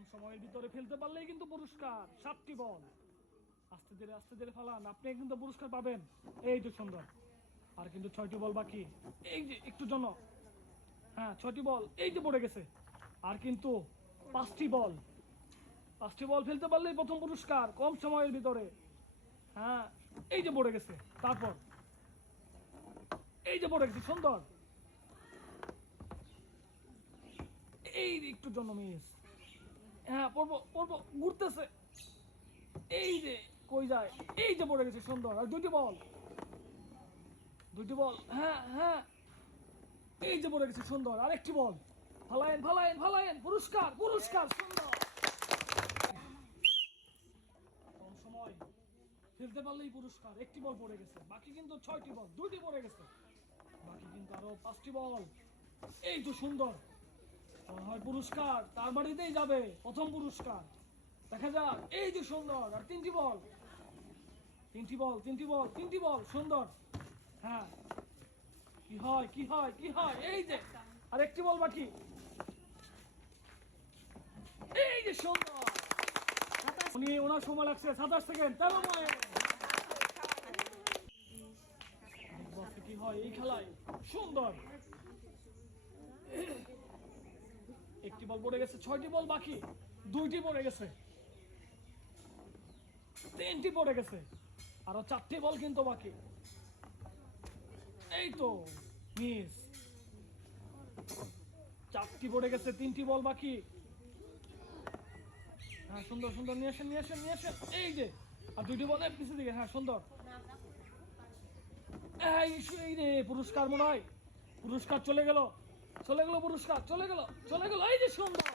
কম সময়ের ভিতরে ফেলতে পারলেই কিন্তু পুরস্কার। সাতটি বল। আস্তে ধীরে আস্তে ধীরে ফেলান। আপনি কিন্তু পুরস্কার পাবেন। এই তো সুন্দর। আর কিন্তু ছয়টি বল বাকি। এই যে একটু জন্য। হ্যাঁ ছয়টি বল। এই যে পড়ে গেছে। আর কিন্তু পাঁচটি বল। পাঁচটি বল ফেলতে পারলেই প্রথম পুরস্কার কম সময়ের ভিতরে। হ্যাঁ এই যে পড়ে গেছে। তারপর। এই যে পড়ে গেছে, সুন্দর। এই একটু জন্য মিস। হ্যাঁ পড়ব পড়ব, ঘুরতেছে। এই যে, কই যায়? এই যে পড়ে গেছে, সুন্দর। আর দুটি বল। দুটি বল। হ্যাঁ হ্যাঁ। এই যে পড়ে গেছে, সুন্দর। আরেকটি বল। ফালায়েন ফালায়েন ফালায়েন। পুরস্কার পুরস্কার, সুন্দর। কম সময়। ফেলতে পারলেই পুরস্কার। একটি বল পড়ে গেছে। বাকি কিন্তু ছয়টি বল, দুইটি পড়ে গেছে। বাকি কিন্তু আরও পাঁচটি বল। এই তো সুন্দর। হয় পুরস্কার, তার বাড়িতেই যাবে প্রথম পুরস্কার। দেখা যাক, এই যে সুন্দর, আর তিনটি বল। তিনটি বল তিনটি বল তিনটি বল, সুন্দর। হ্যাঁ। কি হয় কি হয় কি হয়? এই যে আর একটি বল বাকি। এই যে সুন্দর। উনি ওনার সময় লাগছে সাতাশ সেকেন্ড, তেরো কি হয়, এই খেলায় সুন্দর। বল, পড়ে গেছে। ছয়টি বল বাকি। দুইটি পড়ে গেছে। তিনটি পড়ে গেছে। আরও চারটি বল কিন্তু বাকি। এই তো, মিস। চারটি পড়ে গেছে, তিনটি বল বাকি। হ্যাঁ সুন্দর সুন্দর। নিয়ে আসেন নিয়ে আসেন নিয়ে আসেন। এই যে, আর দুইটি বল পিছনে দিকে। হ্যাঁ সুন্দর। এই রে পুরস্কার মনে হয়। পুরস্কার চলে গেল। চলে গেল পুরস্কার, চলে গেল চলে গেল। এই যে সুন্দর।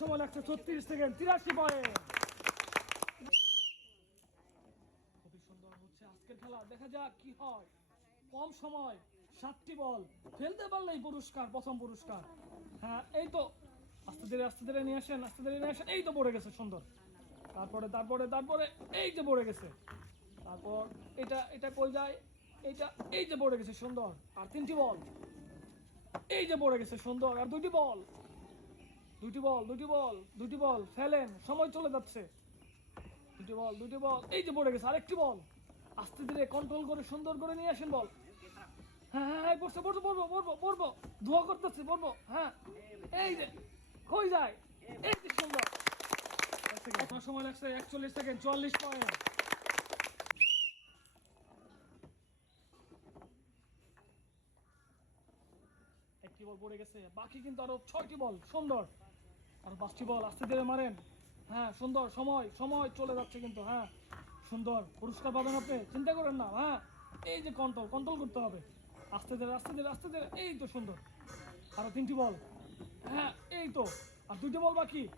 সময় লাগছে ছত্রিশ সেকেন্ড, তিরাশি পয়েন্ট। সুন্দর হচ্ছে খেলা। দেখা যাক কি হয়। কম সময়, সাতটি বল। পারলেই পুরস্কার, প্রথম পুরস্কার। হ্যাঁ এই তো। আস্তে নিয়ে আসেন, আস্তে নিয়ে আসেন। এই তো পড়ে গেছে, সুন্দর। তারপরে তারপরে তারপরে এই যে পড়ে গেছে। তারপর এটা এটা কই যায়। এইটা এই যে পড়ে গেছে, সুন্দর। আর তিনটি বল। এই যে পড়ে গেছে, সুন্দর। আর দুটি বল। দুটি বল দুটি বল দুটি বল। ফেলেন, সময় চলে যাচ্ছে। দুটি বল দুটি বল। এই যে পড়ে গেছে, আরেকটি বল। আস্তে ধীরে কন্ট্রোল করে, সুন্দর করে নিয়ে আসেন বল। হ্যাঁ হ্যাঁ হ্যাঁ পড়ছে পড়ব পড়ব পড়ব ধোয়া করতেছি পড়ব হ্যাঁ এই যে, কই যায়? এই যে সুন্দর। সময় লাগছে, একচল্লিশ সেকেন্ড চুয়াল্লিশ পয়েন্ট একটি বল পড়ে গেছে। বাকি কিন্তু আরও ছয়টি বল, সুন্দর। আর পাঁচটি বল, আস্তে ধীরে মারেন। হ্যাঁ সুন্দর, সময় সময় চলে যাচ্ছে কিন্তু হ্যাঁ। সুন্দর, পুরস্কার পাবেন আপনি, চিন্তা করেন না হ্যাঁ। এই যে কন্ট্রোল কন্ট্রোল করতে হবে। আস্তে ধীরে আস্তে ধীরে আস্তে ধীরে, এই তো সুন্দর। আরও তিনটি বল। হ্যাঁ এই তো। আর দুইটি বল বাকি।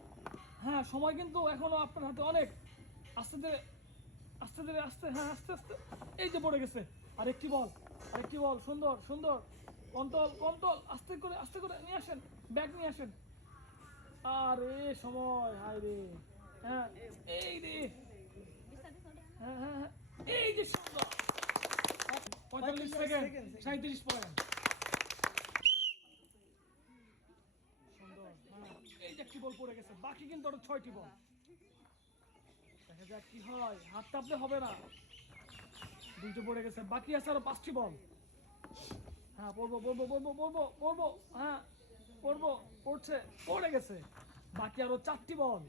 হ্যাঁ সময় কিন্তু এখনও আপনার হাতে অনেক। আস্তে ধীরে আস্তে ধীরে, আস্তে হ্যাঁ আস্তে আস্তে। এই যে পড়ে গেছে। আর একটি বল আর একটি বল, সুন্দর সুন্দর। কন্ট্রোল কন্ট্রোল আস্তে করে আস্তে করে নিয়ে আসেন ব্যাগ নিয়ে আসেন। আরে সময় হায় রে। হ্যাঁ এই রে। হ্যাঁ হ্যাঁ হ্যাঁ এই যে সুন্দর। পঁয়তাল্লিশ সেকেন্ড সাঁত্রিশ পয়েন্ট এই যে একটি বল পড়ে গেছে বাকি কিন্তু আরও ছয়টি বল দেখা যাক কি হয় হাত টাপলে হবে না। দুইটো পড়ে গেছে বাকি আছে আরও পাঁচটি বল হ্যাঁ পড়ব পড়ব পড়ব পড়ব পড়ব হ্যাঁ পড়ব পড়ছে, পড়ে গেছে। বাকি আরও চারটি বল।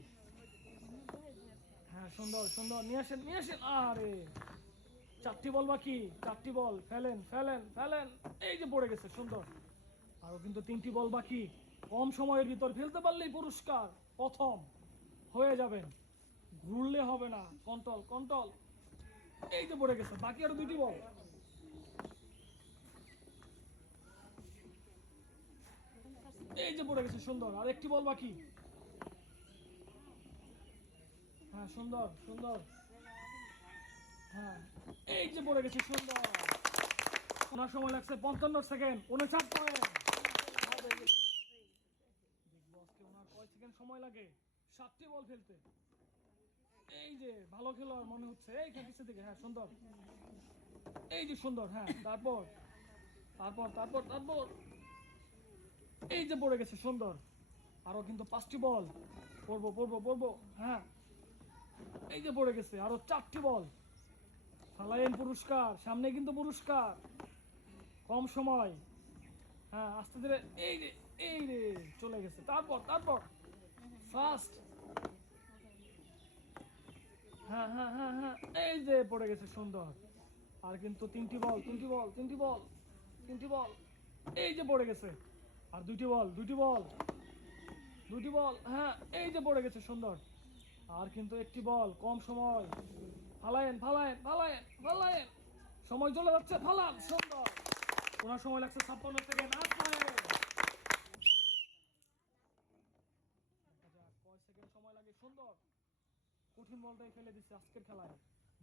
হ্যাঁ সুন্দর সুন্দর, নিয়ে আসেন নিয়ে আসেন। আরে, চারটি বল বাকি, চারটি বল। ফেলেন ফেলেন ফেলেন। এই যে পড়ে গেছে, সুন্দর। আরও কিন্তু তিনটি বল বাকি। কম সময়ের ভিতর ফেলতে পারলেই পুরস্কার প্রথম। হয়ে যাবেন। ঘুরলে হবে না। Control control. এই যে পড়ে গেছে, বাকি আরও দুটি বল। এই যে পড়ে গেছে, সুন্দর। আর একটি বল বাকি। হ্যাঁ সুন্দর সুন্দর। হ্যাঁ এই যে পড়ে গেছে, সুন্দর। ওনার সময় লাগছে পঞ্চান্ন সেকেন্ড, উনষাট সেকেন্ড সময় লাগে? সাতটি বল ফেলতে। এই যে, ভালো খেলোয়াড় মনে হচ্ছে। এই পিছিয়ে দিকে হ্যাঁ সুন্দর। এই যে সুন্দর হ্যাঁ তারপর তারপর তারপর তারপর। এই যে পড়ে গেছে, সুন্দর। আরও কিন্তু পাঁচটি বল। পড়ব পড়ব পড়ব। হ্যাঁ। এই যে পড়ে গেছে, আরও চারটি বল। ফালাইন পুরস্কার, সামনে কিন্তু পুরস্কার। কম সময়। হ্যাঁ আস্তে ধীরে। এই রে এই রে, চলে গেছে। তারপর তারপর। ফার্স্ট হ্যাঁ হ্যাঁ হ্যাঁ হ্যাঁ। এই যে পড়ে গেছে, সুন্দর। আর কিন্তু তিনটি বল তিনটি বল তিনটি বল তিনটি বল। এই যে পড়ে গেছে। আর দুইটি বল দুইটি বল। দুটি বল হ্যাঁ এই যে পড়ে গেছে, সুন্দর। আর কিন্তু একটি বল, কম সময়। ফালায়েন ফালায়েন ফালায়েন ফালায়েন। সময় চলে যাচ্ছে, ফালান, সুন্দর। ওনার সময় লাগছে ছাপ্পান্ন সেকেন্ড যাক কয় সেকেন্ড সময় লাগে, সুন্দর। কঠিন বলটাই ফেলে দিচ্ছে আজকের খেলায়।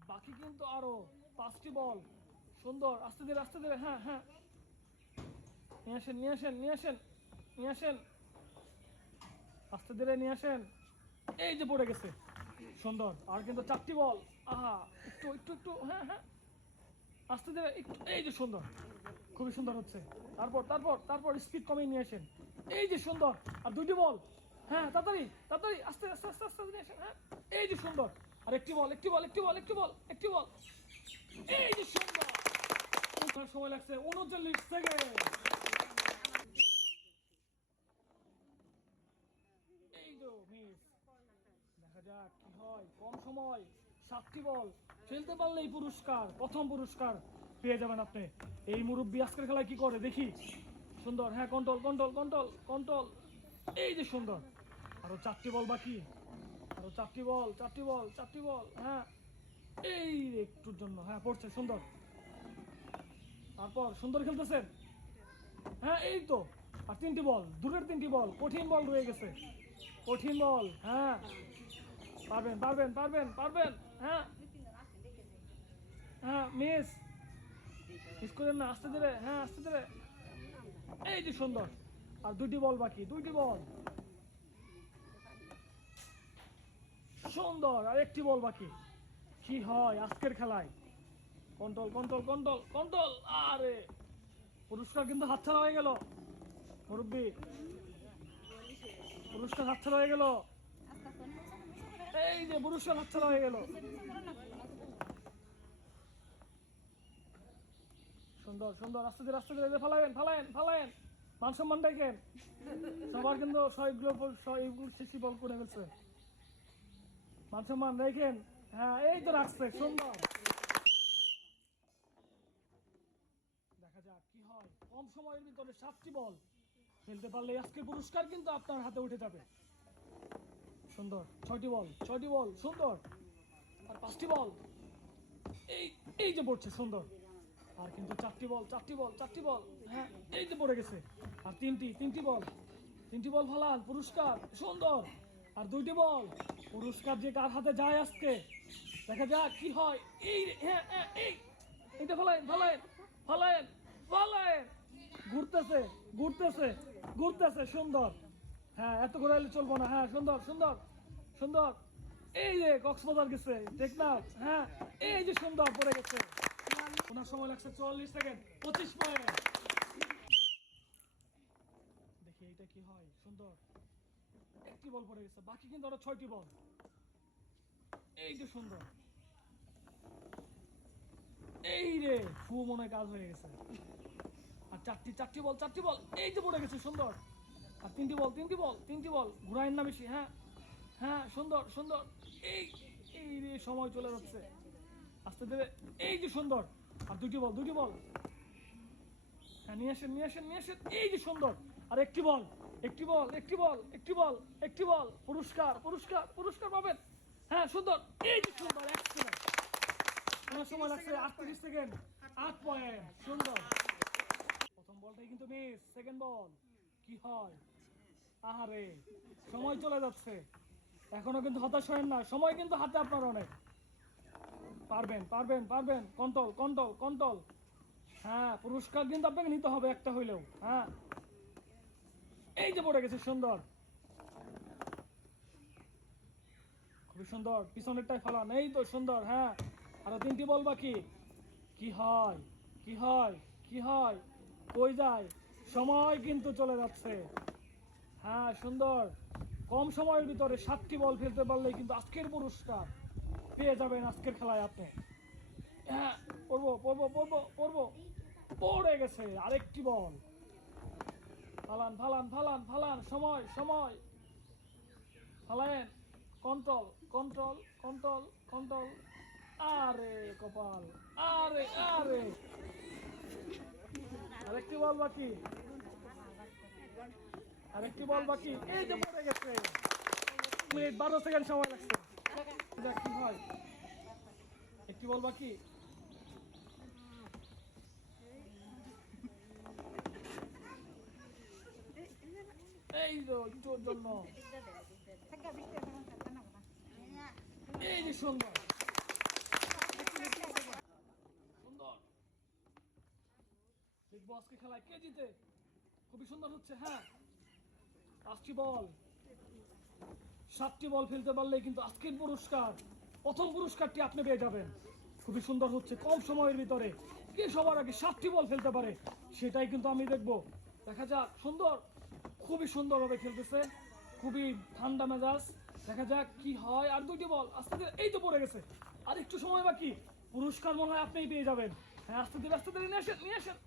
বাকি কিন্তু আরও পাঁচটি বল, সুন্দর। আস্তে ধীরে আস্তে ধীরে হ্যাঁ হ্যাঁ। নিয়ে আসেন নিয়ে আসেন নিয়ে আসেন নিয়ে আসেন। আস্তে ধীরে নিয়ে আসেন। এই যে পড়ে গেছে। সুন্দর। আর কিন্তু চারটি বল। আহা, একটু একটু একটু হ্যাঁ হ্যাঁ। আস্তে ধীরে একটু, এই যে সুন্দর। খুবই সুন্দর হচ্ছে। তারপর তারপর তারপর স্পিড কমিয়ে নিয়ে আসেন। এই যে সুন্দর। আর দুটি বল। হ্যাঁ তাড়াতাড়ি তাড়াতাড়ি, আস্তে আস্তে আস্তে আস্তে নিয়ে আসেন হ্যাঁ। এই যে সুন্দর। আর একটি বল একটি বল একটি বল একটি বল একটি বল। এই যে সুন্দর। সময় লাগছে উনচল্লিশ সেকেন্ড এই তো মিস দেখা যাক কি হয়? কম সময়, সাতটি বল। খেলতে পারলেই পুরস্কার, প্রথম পুরস্কার পেয়ে যাবেন আপনি। এই মুরব্বী আজকের খেলায় কি করে? দেখি। সুন্দর হ্যাঁ কন্ট্রোল কন্ট্রোল কন্ট্রোল কন্ট্রোল। এই যে সুন্দর। আরও চারটি বল বাকি। আরও চারটি বল চারটি বল চারটি বল হ্যাঁ। এই একটুর জন্য হ্যাঁ পড়ছে, সুন্দর। তারপর সুন্দর খেলতেছেন? হ্যাঁ এই তো। আর তিনটি বল, দূরের তিনটি বল, কঠিন বল রয়ে গেছে। কঠিন বল হ্যাঁ। পারবেন পারবেন পারবেন পারবেন। হ্যাঁ। হ্যাঁ মিস মিস করেন না, আস্তে ধীরে হ্যাঁ আস্তে ধীরে। এই যে সুন্দর। আর দুটি বল বাকি, দুইটি বল। সুন্দর, আর একটি বল বাকি। কি হয় আজকের খেলায়? Control control control control. আরে, পুরস্কার কিন্তু হাতছাড়া হয়ে গেল। মুরব্বী, পুরস্কার হাতছাড়া হয়ে গেল। এই যে পুরস্কার হাতছাড়া হয়ে গেল। সুন্দর সুন্দর আস্তে ধীরে আস্তে ধীরে ফালায়েন ফালায়েন ফালায়েন। মান সম্মান দেখেন। সবার কিন্তু শেষি বল করে ফেলছে মান সম্মান দেখেন। হ্যাঁ এই তো রাখছে সুন্দর। দেখা যাক কি হয়। কম সময়ের ভিতরে সাতটি বল। খেলতে পারলে আজকে পুরস্কার কিন্তু আপনার হাতে উঠে যাবে। সুন্দর। ছয়টি বল ছয়টি বল, সুন্দর। আর পাঁচটি বল। এই এই যে পড়ছে, সুন্দর। আর কিন্তু চারটি বল চারটি বল চারটি বল। হ্যাঁ এই যে পড়ে গেছে। আর তিনটি তিনটি বল। তিনটি বল ফালান পুরস্কার, সুন্দর। আর দুইটি বল। পুরস্কার যে কার হাতে যায় আজকে? দেখা যাক কি হয়। এই হ্যাঁ হ্যাঁ এই। এইটা ফালাইন ফালাইন ফালাইন ঘুরতেছে ঘুরতেছে ঘুরতেছে, সুন্দর। হ্যাঁ এত করে এলে চলবো না। হ্যাঁ সুন্দর সুন্দর সুন্দর। এই যে কক্সবাজার গেছে টেকনাফ হ্যাঁ এই যে সুন্দর পড়ে গেছে। ওনার সময় লাগছে চুয়াল্লিশ সেকেন্ড, পঁচিশ পয়েন্ট দেখি এইটা কি হয়, সুন্দর। একটি বল পড়ে গেছে, বাকি কিন্তু আরও ছয়টি বল। এই যে সুন্দর। এই রে ফু মনে কাজ হয়ে গেছে। আর চারটি চারটি বল চারটি বল, এই যে পড়ে গেছে, সুন্দর। আর তিনটি বল তিনটি বল তিনটি বল। ঘুরাইন না বেশি হ্যাঁ? হ্যাঁ সুন্দর সুন্দর। এই এই রে সময় চলে যাচ্ছে। আস্তে ধীরে। এই যে সুন্দর। আর দুটি বল দুটি বল। হ্যাঁ নিয়ে আসেন নিয়ে আসেন নিয়ে আসেন। এই যে সুন্দর। আর একটি বল একটি বল একটি বল একটি বল একটি বল। পুরস্কার পুরস্কার পুরস্কার পাবেন। হ্যাঁ সুন্দর। এই যে সুন্দর সময় লাগছে আটত্রিশ সেকেন্ড। আট পয়েন্ট সুন্দর। প্রথম বলটাই কিন্তু মিস সেকেন্ড বল। কি হয়? আহারে, সময় চলে যাচ্ছে। এখনও কিন্তু হতাশ না, সময় কিন্তু হাতে আপনার অনেক। পারবেন পারবেন পারবেন। হ্যাঁ পুরস্কার কিন্তু আপনাকে নিতে হবে একটা হইলেও হ্যাঁ। এই যে পড়ে গেছে, সুন্দর। খুবই সুন্দর পিছনেরটাই ফেলান এই তো সুন্দর হ্যাঁ। আরও তিনটি বল বাকি। কি হয় কি হয় কি হয়? কই যায়? সময় কিন্তু চলে যাচ্ছে। হ্যাঁ সুন্দর। কম সময়ের ভিতরে সাতটি বল ফেলতে পারলে কিন্তু আজকের পুরস্কার পেয়ে যাবেন আজকের খেলায় আপনি। হ্যাঁ পড়ব পড়ব পড়ব পড়ব। পড়ে গেছে আরেকটি বল। ফালান ফালান ফালান ফালান, সময় সময়। ফালায়েন কন্ট্রোল কন্ট্রোল কন্ট্রোল কন্ট্রোল আরে কপাল, আরে আরে। আরেকটি বল বাকি। আরেকটি বল বাকি। এই যে পড়ে গেছে। মিনিট বারো সেকেন্ড সময় লাগছে। কি হয়। একটি বল বাকি। এই একটুর জন্য। এই সুন্দর। বিগ বসকে খেলায় কে জিতে? খুবই সুন্দর হচ্ছে হ্যাঁ। পাঁচটি বল। সাতটি বল ফেলতে পারলে কিন্তু আজকের পুরস্কার, প্রথম পুরস্কারটি আপনি পেয়ে যাবেন। খুবই সুন্দর হচ্ছে, কম সময়ের ভিতরে। কে সবার আগে সাতটি বল ফেলতে পারে, সেটাই কিন্তু আমি দেখব। দেখা যাক, সুন্দর, খুবই সুন্দরভাবে খেলতেছে। খুবই ঠান্ডা মেজাজ। দেখা যাক কি হয়। আর দুইটি বল, আস্তে ধীরে, এই তো পড়ে গেছে। আর একটু সময় বাকি। পুরস্কার মনে হয় আপনিই পেয়ে যাবেন। হ্যাঁ আস্তে ধীরে আস্তে ধীরে, নিয়ে আসেন নিয়ে আসেন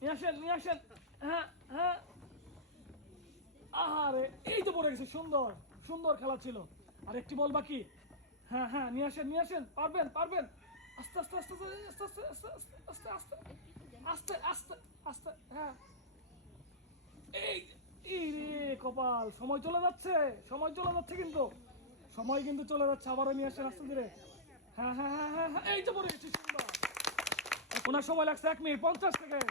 নিয়ে আসেন নিয়ে আসেন। হ্যাঁ হ্যাঁ। আহারে এই তো পড়ে গেছে সুন্দর সুন্দর খেলা ছিল আর একটি বল বাকি হ্যাঁ হ্যাঁ নিয়ে আসেন নিয়ে আসেন পারবেন পারবেন আস্তে আস্তে আস্তে আস্তে আস্তে আস্তে আস্তে আস্তে আস্তে আস্তে আস্তে হ্যাঁ এই রে কপাল সময় চলে যাচ্ছে সময় চলে যাচ্ছে কিন্তু সময় কিন্তু চলে যাচ্ছে আবারও নিয়ে আসেন আস্তে ধীরে হ্যাঁ হ্যাঁ হ্যাঁ হ্যাঁ হ্যাঁ এই তো পড়ে গেছে সুন্দর ওনার সময় লাগছে এক মিনিট পঞ্চাশ সেকেন্ড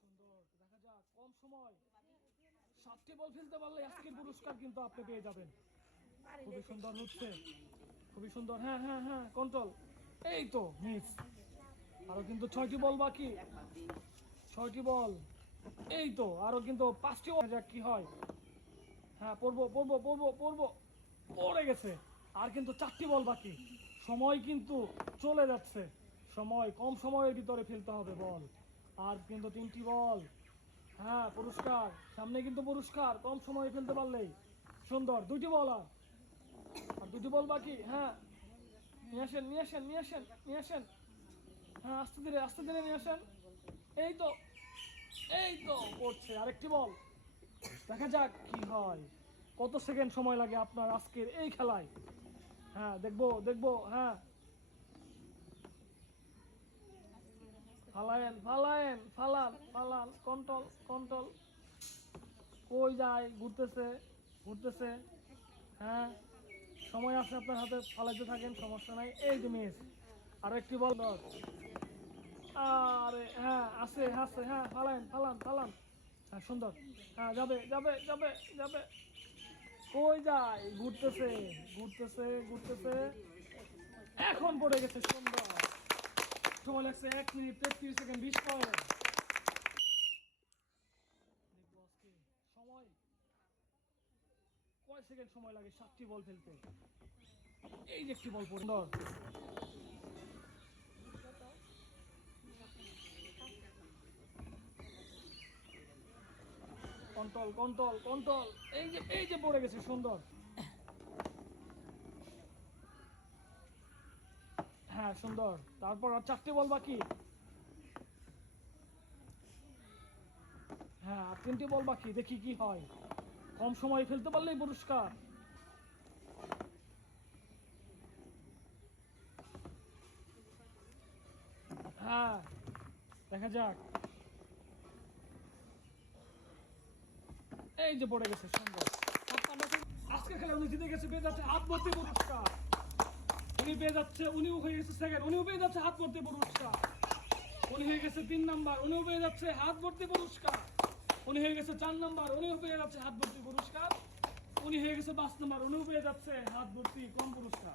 সুন্দর দেখা যাক কম সময় সাতটি বল ফেলতে পারলে কিন্তু আপনি পেয়ে যাবেন। খুবই সুন্দর হচ্ছে। খুবই সুন্দর। হ্যাঁ হ্যাঁ হ্যাঁ কন্ট্রোল এই তো মিস কিন্তু ছয়টি বল বাকি। ছয়টি বল। এই তো কিন্তু পাঁচটি বল। হয়। হ্যাঁ পড়ব পড়ব পড়ব পড়ব। পড়ে গেছে। আর কিন্তু চারটি বল বাকি। সময় কিন্তু চলে যাচ্ছে। সময়, কম সময়ের ভিতরে ফেলতে হবে বল। আর কিন্তু তিনটি বল। হ্যাঁ পুরস্কার। সামনে কিন্তু পুরস্কার, কম সময়ে ফেলতে পারলেই। সুন্দর, দুইটি বল আর। আর দুটি বল বাকি হ্যাঁ। নিয়ে আসেন নিয়ে আসেন নিয়ে আসেন নিয়ে আসেন। হ্যাঁ আস্তে ধীরে আস্তে ধীরে নিয়ে আসেন। এই তো এই তো পড়ছে আরেকটি বল। দেখা যাক কি হয়। কত সেকেন্ড সময় লাগে আপনার আজকের এই খেলায়? হ্যাঁ দেখব দেখব হ্যাঁ। ফালায়েন ফালায়েন, ফালান ফালান, কন্ট্রোল কন্ট্রোল। কই যায়, ঘুরতেছে ঘুরতেছে। হ্যাঁ সময় আছে আপনার হাতে, ফালাইতে থাকেন, সমস্যা নাই। এই যে মিস আর একটি বল দর আরে হ্যাঁ আছে আছে হ্যাঁ ফালান ফালান ফালান। হ্যাঁ সুন্দর। হ্যাঁ যাবে যাবে যাবে যাবে। কই যায়, ঘুরতেছে ঘুরতেছে ঘুরতেছে। এখন পড়ে গেছে সুন্দর। সময় সেকেন্ড সময় লাগে সাতটি বল ফেলতে এই যে একটি বল সুন্দর কন্ট্রোল কন্ট্রোল কন্ট্রোল এই যে এই যে পড়ে গেছে সুন্দর হ্যাঁ সুন্দর। তারপর আর চারটে বল বাকি। হ্যাঁ আর তিনটে বল বাকি, দেখি কি হয়। কম সময় ফেলতে পারলেই পুরস্কার। হ্যাঁ দেখা যাক। এই যে পড়ে গেছে, সুন্দর। আজকে খেলা জিতে গেছে যাচ্ছে হাত পুরস্কার। উনি পেয়ে যাচ্ছে, উনিও হয়ে গেছে সেকেন্ড উনিও পেয়ে যাচ্ছে হাত ভর্তি পুরস্কার। উনি হয়ে গেছে তিন নাম্বার উনিও পেয়ে যাচ্ছে হাত ভর্তি পুরস্কার। উনি হয়ে গেছে চার নাম্বার উনিও পেয়ে যাচ্ছে হাত ভর্তি পুরস্কার। উনি হয়ে গেছে পাঁচ নাম্বার উনিও পেয়ে যাচ্ছে হাত ভর্তি কম পুরস্কার।